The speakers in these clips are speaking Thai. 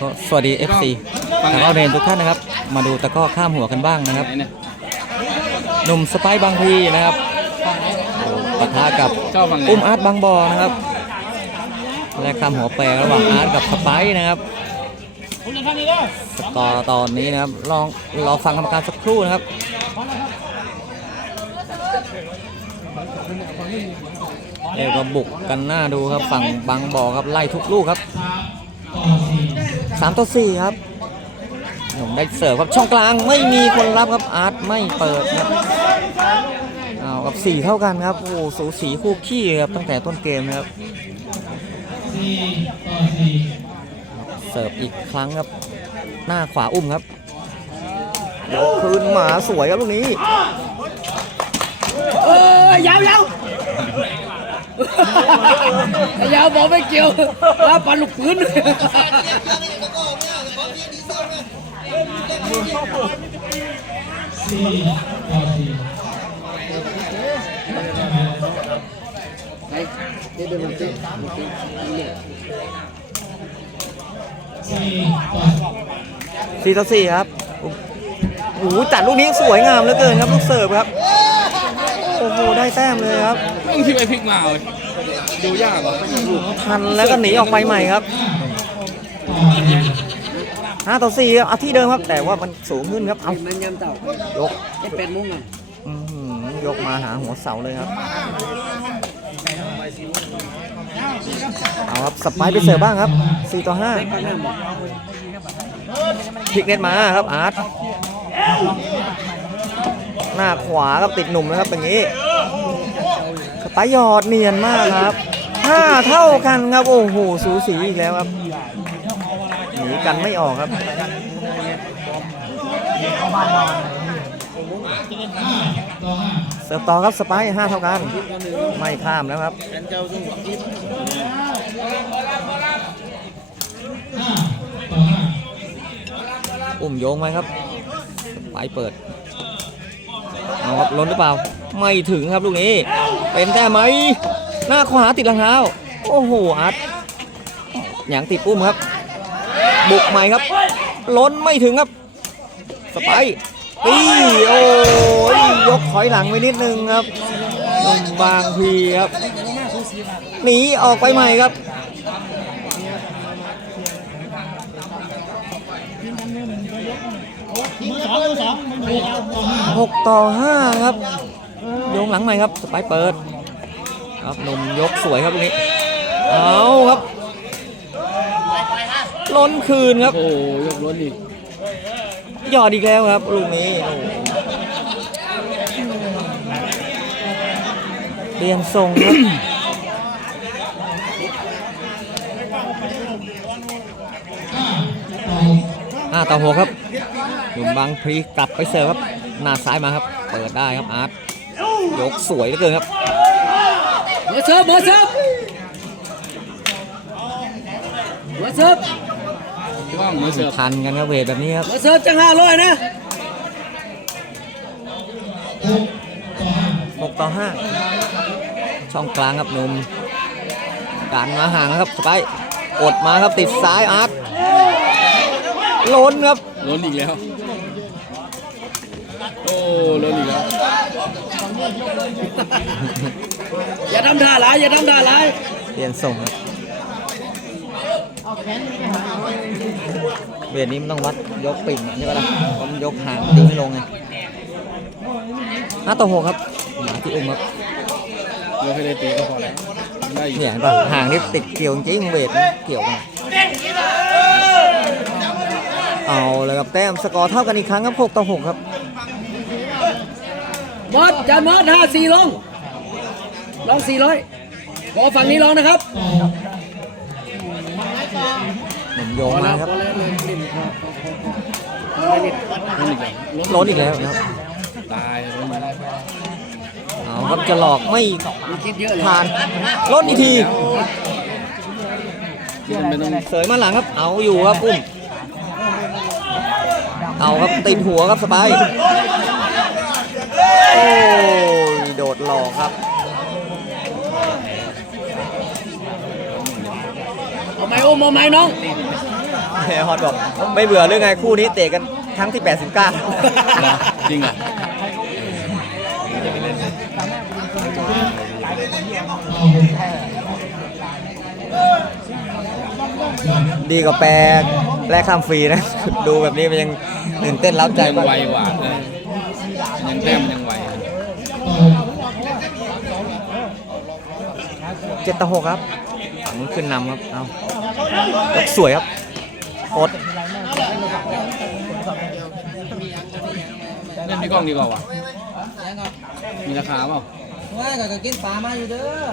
ก็สวัสดี FC ตะกร้อเรนทุกท่านนะครับ มาดูตะกร้อข้ามหัวกันบ้างนะครับ ไหนเนี่ยหนุ่มสไปซ์บางพลีนะครับปะทะกับชอบฟังไหนอุ้มอาร์ตบางบอนะครับ และข้ามหัวแปรระหว่างอาร์ตกับสไปซ์นะครับสกอร์ตอนนี้นะครับลองรอฟังกรรมการสักครู่นะครับ เอวก็บุกกันหน้าดูครับฝั่งบางบ่อครับไล่ทุกลูกครับ สามต่อสี่ครับหนุ่มได้เสิร์ฟครับช่องกลางไม่มีคนรับครับอาร์ตไม่เปิดครับเอากับสี่เท่ากันครับโอ้สูสีคู่ขี้ครับตั้งแต่ต้นเกมนะครับเสิร์ฟอีกครั้งครับ หน้าขวาอุ้มครับยกคืนหมาสวยครับลูกนี้เออยาวยาว ยาวบอกไม่เกี่ยวว่าปันลูกปืนสี่ต่อสี่ครับโอ้โหจัดลูกนี้สวยงามเหลือเกินครับลูกเสิร์ฟครับ โอ้โหได้แต้มเลยครับต้องที่ไปพลิกมาเลยดูยากเหรอทันแล้วก็หนีออกไปใหม่ครับห้าต่อสี่ครับเอาที่เดิมครับแต่ว่ามันสูงขึ้นครับเอามันยำเต่ายกไอ้เป็ดมุ้งอะอื้อหือยกมาหาหัวเสาเลยครับเอาครับสไปร์ไปเสิร์ฟบ้างครับสี่ต่อห้าไอ้ปลาหน้าหมดพลิกเน็ตมาครับอาร์ต หน้าขวาครับติดหนุ่มนะครับอย่างนี้สไปร์ยอดเนียนมากครับห้าเท่ากันครับโอ้โหสูสีอีกแล้วครับหนีกันไม่ออกครับเสิร์ฟต่อครับสไปห้าเท่ากัน ไม่ข้ามแล้วครับอุ้มโยงไหมครับ ไปเปิด เอาครับล้นหรือเปล่า ไม่ถึงครับลูกนี้ เป็นแต้ไหม หน้าขวาติดรองเท้า โอ้โหอัดหยางติดอุ้มครับ บุกใหม่ครับ ล้นไม่ถึงครับ สไปร์ตีโอ้ยยกถอยหลังไปนิดนึงครับบางพีครับหนีออกไปใหม่ครับ หกต่อห้าครับ โยงหลังใหม่ครับสไปร์เปิด ครับหนุ่มยกสวยครับตรงนี้ เอาครับล้นคืนครับ โอ้โหยกล้นอีกหยอดอีกแล้วครับลูกนี้โอ้โหเปลี่ยนทรงครับห้าต่อหกครับห นุ่มบางพลีกลับไปเสิร์ฟครับ หน้าซ้ายมาครับ เปิดได้ครับอาร์ตยกสวยเหลือเกินครับเบอร์เซิร์ฟเบอร์เซิร์ฟเบอร์เซิร์ฟว่างมือเสือบทันกันครับเวทแบบนี้ครับเบอร์เซิร์ฟจังห้าร้อยนะ6ต่อ5ช่องกลางครับหนุ่มดันมาห่างนะครับสไปร์กดมาครับติดซ้ายอาร์ตล้นครับล้นอีกแล้ว โอ้ล้นอีกแล้ว อย่าทำท่าหลายอย่าทำท่าหลายเปลี่ยนส่งครับเวทนี้มันต้องวัดยกปิ่นนี่ก็ได้เพราะมันยกห่างตีไม่ลงไงห้าต่อหกครับหมาที่อุ้มครับยกให้ได้ตีก็พอแล้วได้อยู่เนี่ยเห็นป่ะห่างนี่ติดเกี่ยวจริงเวทเกี่ยวกันเอาเลยครับแต้มสกอร์เท่ากันอีกครั้งครับ6ต่อ6ครับ มอดจานมอดห้าสี่ลงลองสี่ร้อยขอฝั่งนี้ลองนะครับหนุ่มโยงมาครับล้นอีกแล้วล้นอีกแล้วนะครับตายล้นมาแล้วเอาครับจะหลอกไม่มันคิดเยอะเลยผ่านล้นอีกทีที่มันไม่ต้องเสยมาหลังครับ เอาอยู่ครับอุ้มเอาครับติดหัวครับสไปร์ โอ้ยโดดหลอกครับเอาไหมอุ้มเอาไหมน้องแหมฮอตบอกไม่เบื่อเรื่องไงคู่นี้เตะกันครั้งที่ 89นะจริงเหรอะดีกว่าแปลแลกข้ามฟรีนะ ดูแบบนี้มันยังตื่นเต้นเล้าใจยังกว่า ไวกว่าเออยังแต้มยังไว เจ็ดต่อหกครับฝั่งนู้นขึ้นนำครับเอายกสวยครับโคตรเล่นพี่กล้องดีกว่าวะมีราคาเปล่าว่าก็จะกินปลามาอยู่เด้อ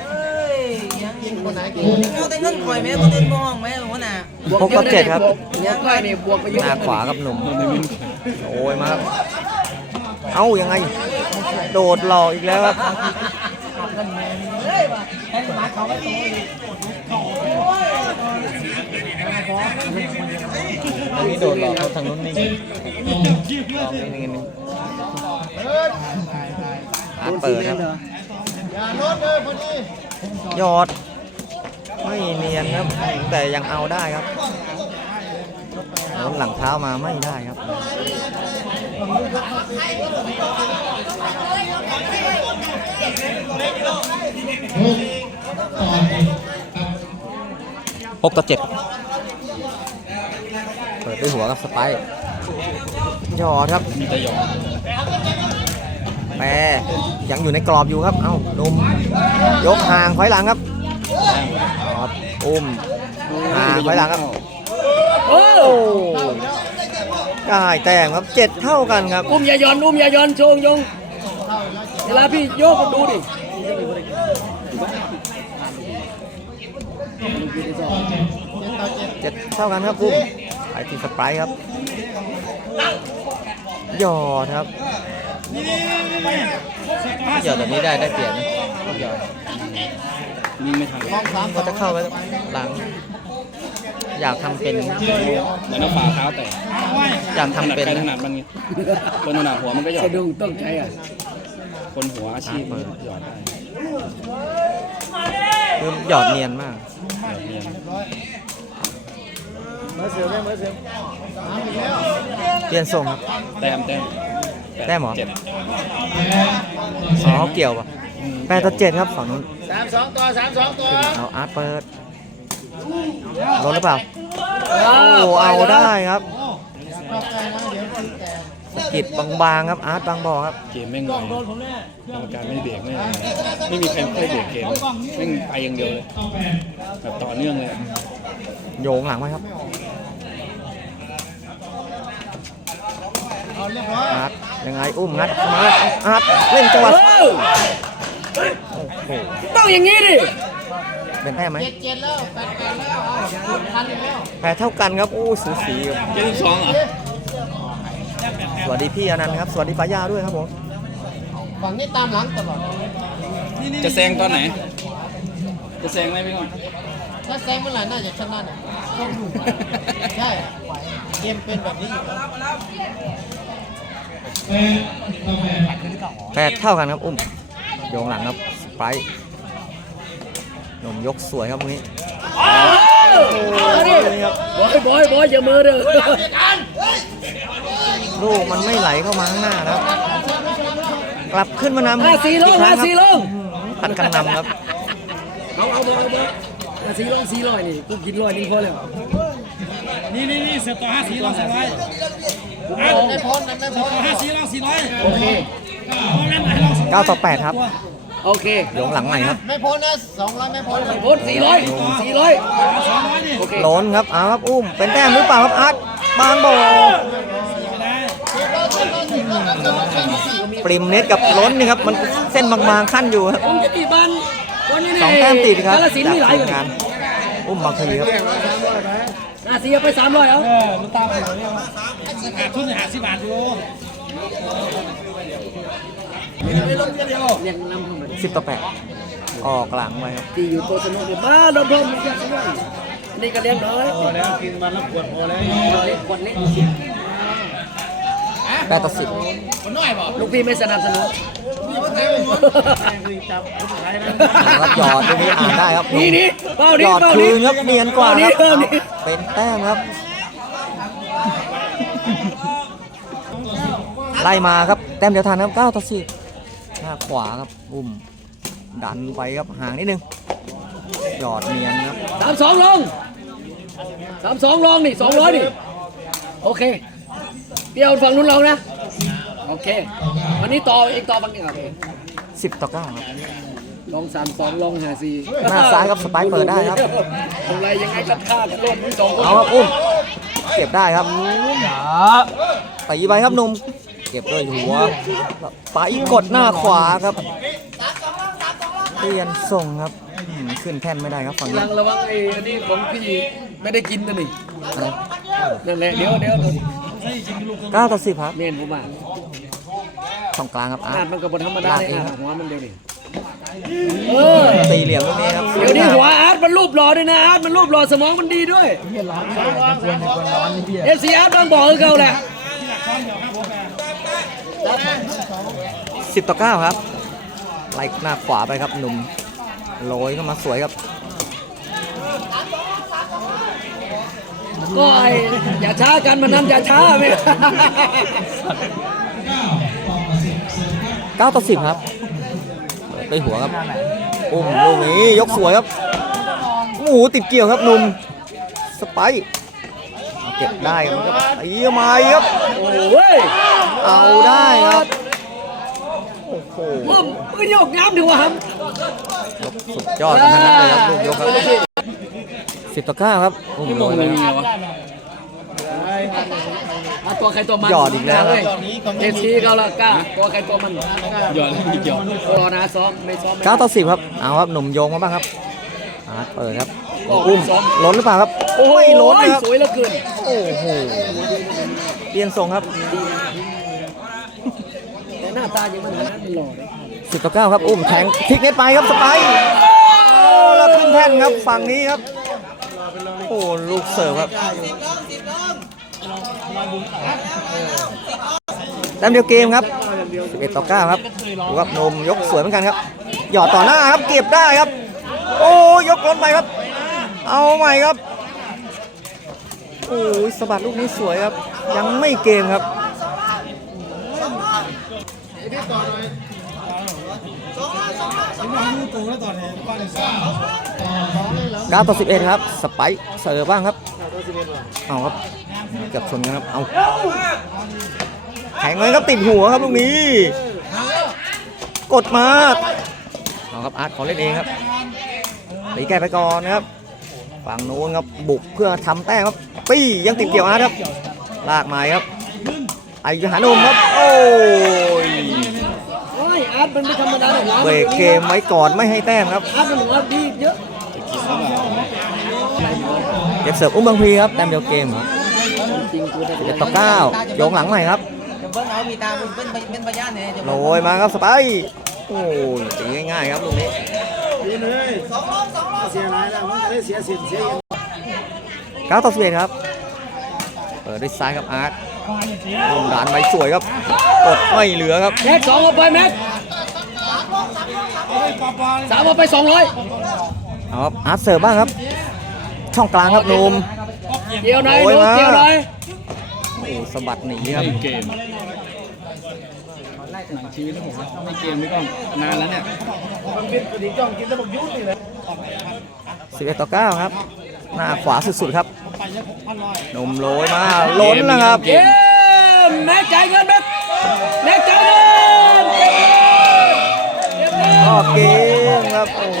เฮ้ยยังกินคนไหนกินเอาแต่เงินข่อยแม่คนอื่นมองแม่หัวหน้าหกต่อเจ็ดครับบวกได้นี่บวกไปเยหอะน้าขวากับหนุ่มโดนในมินโอ้ยมาครับเอ้ายังไง โดดหลอกอีกแล้วครับ อันนี้โดดหลอกเขาทางนู้นนิ่งลองนิ่นิ่อาเปิดครับยอด ไม่เนียนครับ แต่ยังเอาได้ครับโน้นหลังเท้ามาไม่ได้ครับ หกต่อเจ็ดเปิดด้วยหัวกับสไปร์ยอดครับมีแต่หยอแปรยังอยู่ในกรอบอยู่ครับ เอ้านุ่มยกห่างถอยหลังครับครับอุ้มห่างถอยหลังครับ โอ้ได้แต้มครับเจ็ดเท่ากันครับ อุ้มอย่ายอน อุ้มอย่ายอนโชงยง เวลาพี่โยกดูดิเจ็ดเท่ากันครับอุ้มไปที่สไปร์ครับยอดครับยอดแบบนี้ได้ได้เปรียบนะยอดนี่ไม่ทันก็จะเข้าไปหลัง อยากทำเป็นเหมือนเอาฝ่าเท้าแต่อยากถทำนัดเป็นใครถนัดมันไงคนถนัดหัวมันก็หยอดสะดุ้งต้องใช้อะ คนหัวอาชีพมันหยอดได้คือหยอดเนียนมากหยอดเนียนเปลี่ยนทรงครับ แต้มแต้มแต้มเหรอเจ็ดอ๋อเขาเกี่ยวป่ะแปดต่อเจ็ดครับฝั่งนู้นสามสองตัวสามสองตัวเอาอาร์ตเปิดลดหรือเปล่า โอ้เอาได้ครับ สะกิดบางๆครับอาร์ตบางบ่อครับเกมแม่งไวกรรมการไม่เบรกไม่อะไรไม่มีใครค่อยเบรกเกมแม่งไปอย่างเดียวเลยแบบต่อเนื่องเลยโยงหลังไว้ครับอาร์ตยังไงอุ้มงัดมาอาร์ตเล่นจังหวะเออโอ้โหต้องอย่างนี้ดิเป็นแพ้ไหมเจ็ดแล้วแปดแปดแล้วเอาพันแล้วแพ้เท่ากันครับอู้สูสีครับเจ็ดสิบสองเหรอ สวัสดีพี่อนันต์ครับ สวัสดีป้ายาด้วยครับผม ฝั่งนี้ตามหลังตลอด จะแซงตอนไหน จะแซงไหมพี่ก้องถ้าแซงเมื่อไหร่น่าจะชนะเนี่ยต้องอยู่ใช่ไหวเกมเป็นแบบนี้อยู่แล้วแปดเท่ากันครับ อุ้มโยงหลังครับสไปร์หนุ่มยกสวยครับตรงนี้เอาดินี่ครับบอยบอยบอยอย่ามือเด้อ ลูกมันไม่ไหลเข้ามาข้างหน้านะครับ กลับขึ้นมานำห้าสี่ลงห้าสี่ลงผัดกันนำครับเอาเอาเอาเอาห้าสี่ลงสี่ร้อยนี่กูกินร้อยนึงพอแล้วนี่นี่นี่เสียต่อห้าสี่ร้อยสี่ร้อยไม่พ้นไม่พ้นห้าสี่ร้อยสี่ร้อยโอเคเพราะงั้าต่อ8ครับโอเคยงหลังใหม่ครับ ไม่พ้นนะสองร้อยไม่พ้นโอนสี่ร้อยสี่ร้อยสองร้อยนี่โอเคโหลนครับอาครับอุ้ม เป็นแต้มหรือเปล่าครับอาร์ตบางบ่อไม่ได้ ปริมเน็ตกับล้นนี่ครับ มันเส้นบางๆขั้นอยู่ครับผมจะตีบ้านวันนี้สองแต้มติดครับกาฬสินธุ์มีหลายจากกว่าทีมงานอุ้มบางทีครับห้าสี่เอาไปสามร้อยเอาเออมันตามไปเลยว่าขาดทุนหาสิบบาทอยู่เนี่ยนำเข้ามาดิสิบต่อแปดออกหลังไว้ครับที่อยู่ตัวสนุกเนี่ยมาดมดมมันจะสนุกนี่ก็เลี้ยงน้อยพอแล้วกินวันละขวดพอแล้วขวดเล็ก ขวดเล็กแปดต่อสิบลูกพี่ไม่สนับสนุนครับหยอดตรงนี้อ่านได้ครับนี่นี่เป้าหนี้ยอดเป้าคืนี้นครับเนียนกว่าครับเป้านี้เป็นแต้มครับ ไล่มาครับแต้มเดียวทันครับ9ต่อ10หน้าขวาครับอุ้มดันไปครับห่างนิดนึงหยอดเนียนครับสามสองลงสามสองลงนี่สองร้อยนี่โอเค เดี๋ยวฝั่งนู้นลงนะ โอเค วันนี้ต่อเองต่อฝั่งนี้โอเค10ต่อ9ครับ ลองสามสองลองหาสี่หน้าซ้ายครับสไปร์เปิดได้ครับ อะไรยังไงกันฆ่ากันรวมทั้งสองคนเอาครับอุ้มเก็บได้ครับตีไปครับหนุ่มเก็บด้วยหัวไปกดหน้าขวาครับเปลี่ยนส่งครับอืมขึ้นแท่นไม่ได้ครับฝั่งนี้ลังระวังไอ้อันนี้ของพี่ไม่ได้กินนะนี่นั่นแหละเดี๋ยวเดี๋ยว 9ต่อ10ครับเมนผมอะช่องกลางครับอาอาร์ดตมันก็บธรรมดาลากเลยเองอะครับหัวมันเดียวนี่เออตีเหลี่ยมตรงนี้ครับเดี๋ยวนี้หัวอาร์ตมันรูปหล่อด้วยนะอาร์ตมันรูปหล่อสมองมันดีด้วยเอฟซีอาร์ตบางบอกคือเก่าแหละสิบต่อเก้าครับไล่หน้าขวาไปครับหนุ่มโรยเข้ามาสวยครับ ก็ไออย่าช้ากันมันนั้นอย่าช้าไม่เก้าต่อสิบครับไปหัวครับอุ้มลูกนี้ยกสวยครับโอ้โหติดเกี่ยวครับหนุ่มสไปร์เอาเก็บได้ครับตีมาครับโอ้ยเอาได้ครับโอ้โหมึงมึงโยกน้ำถึงวะครับยกสุดยอดกันทั้งนั้นเลยครับลูกยกครับ สิบต่อเก้าครับอุ้มโรยไปครับอะตัวใครตัวมันหยอดอีกแล้วครับเอฟซีเขาละกล้าตัวใครตัวมันหยอดไม่เกี่ยวรอนะซ้อมไม่ซ้อมไม่เก้าต่อสิบครับ เอาครับ หนุ่มโยงมาบ้างครับอาร์ตเปิดครับโอ้โหอุ้มซ้อมล้นหรือเปล่าครับโอ้โหไม่ล้นนะครับสวยเหลือเกินโอ้โหเปลี่ยนทรงครับแต่หน้าตายังมันขนาดมันหล่อเลยสิบต่อเก้าครับ อุ้มแทงพลิกเน็ตไปครับสไปร์โอ้แล้วขึ้นแท่นครับฝั่งนี้ครับ โอ้ลูกเสิร์ฟครับแต้มเดียวเกมครับ11ต่อ9ครับดูครับหนมยกสวยเหมือนกันครับ หยอดต่อหน้าครับเก็บได้ครับ โอ้ยกล้นไปครับ เอาใหม่ครับโอ้ยสะบัดลูกนี้สวยครับ ยังไม่เกมครับ 9ต่อ11ครับ สไปค์เสิร์ฟบ้างครับ เอาครับเกือบชนกันครับ เอาแข็งเลยครับติดหัวครับลูกนี้ กดมาเอาครับอาร์ตขอเล่นเองครับตีแก้ไปก่อนนะครับฝั่งโน้นครับบุกเพื่อทำแต้มครับ ปี้ยังติดเกี่ยวอาร์ตครับ ลากมาครับไอ้หานุ่มครับ โอ้ย ร์ตมันไม่ธรรมดาหรอกหัวเบรกเกมไว้ก่อนไม่ให้แต้มครับอาร์ตมันหัวดีเยอะเก็บเสิร์ฟอุ้มบางพีครับแต้มเดียวเกมครับจริงกูได้11ต่อ9โยงหลังใหม่ครับจะเบิ้งเอามีตาเป็นเป็นเป็นพยานเนี่ยจะโรยมาครับสไปร์โอ้ยตีง่ายๆครับลูกนี้เก้าต่อสิบเอ็ดครับเปิดด้วยซ้ายครับอาร์ตลงด่านไปสวยครับกดไม่เหลือครับแม็กสองเอาไปแม็ก สามเอาไปสองร้อยเอาครับอาร์ตเสิร์ฟบ้างครับ ช่องกลางครับหนุ่มเกี่ยวหน่อยโอ้ยลูกมาเกี่ยวหน่อยโอ้สะบัดหนีครับเกมหนังชีวิตผมว่าไม่เกมไม่ต้องนานแล้วเนี่ย11ต่อ9ครับ หน้าขวาสุดๆครับหนุ่มโรยมาล้นนะครับเกมแม็กจ่ายเงินแม็กแม็ รอบเกมครับโอ้โห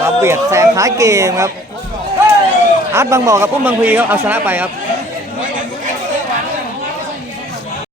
มาเบียดแซงท้ายเกมครับอาร์ตบางบ่อกับอุ้มบางพีครับเอาชนะไปครับ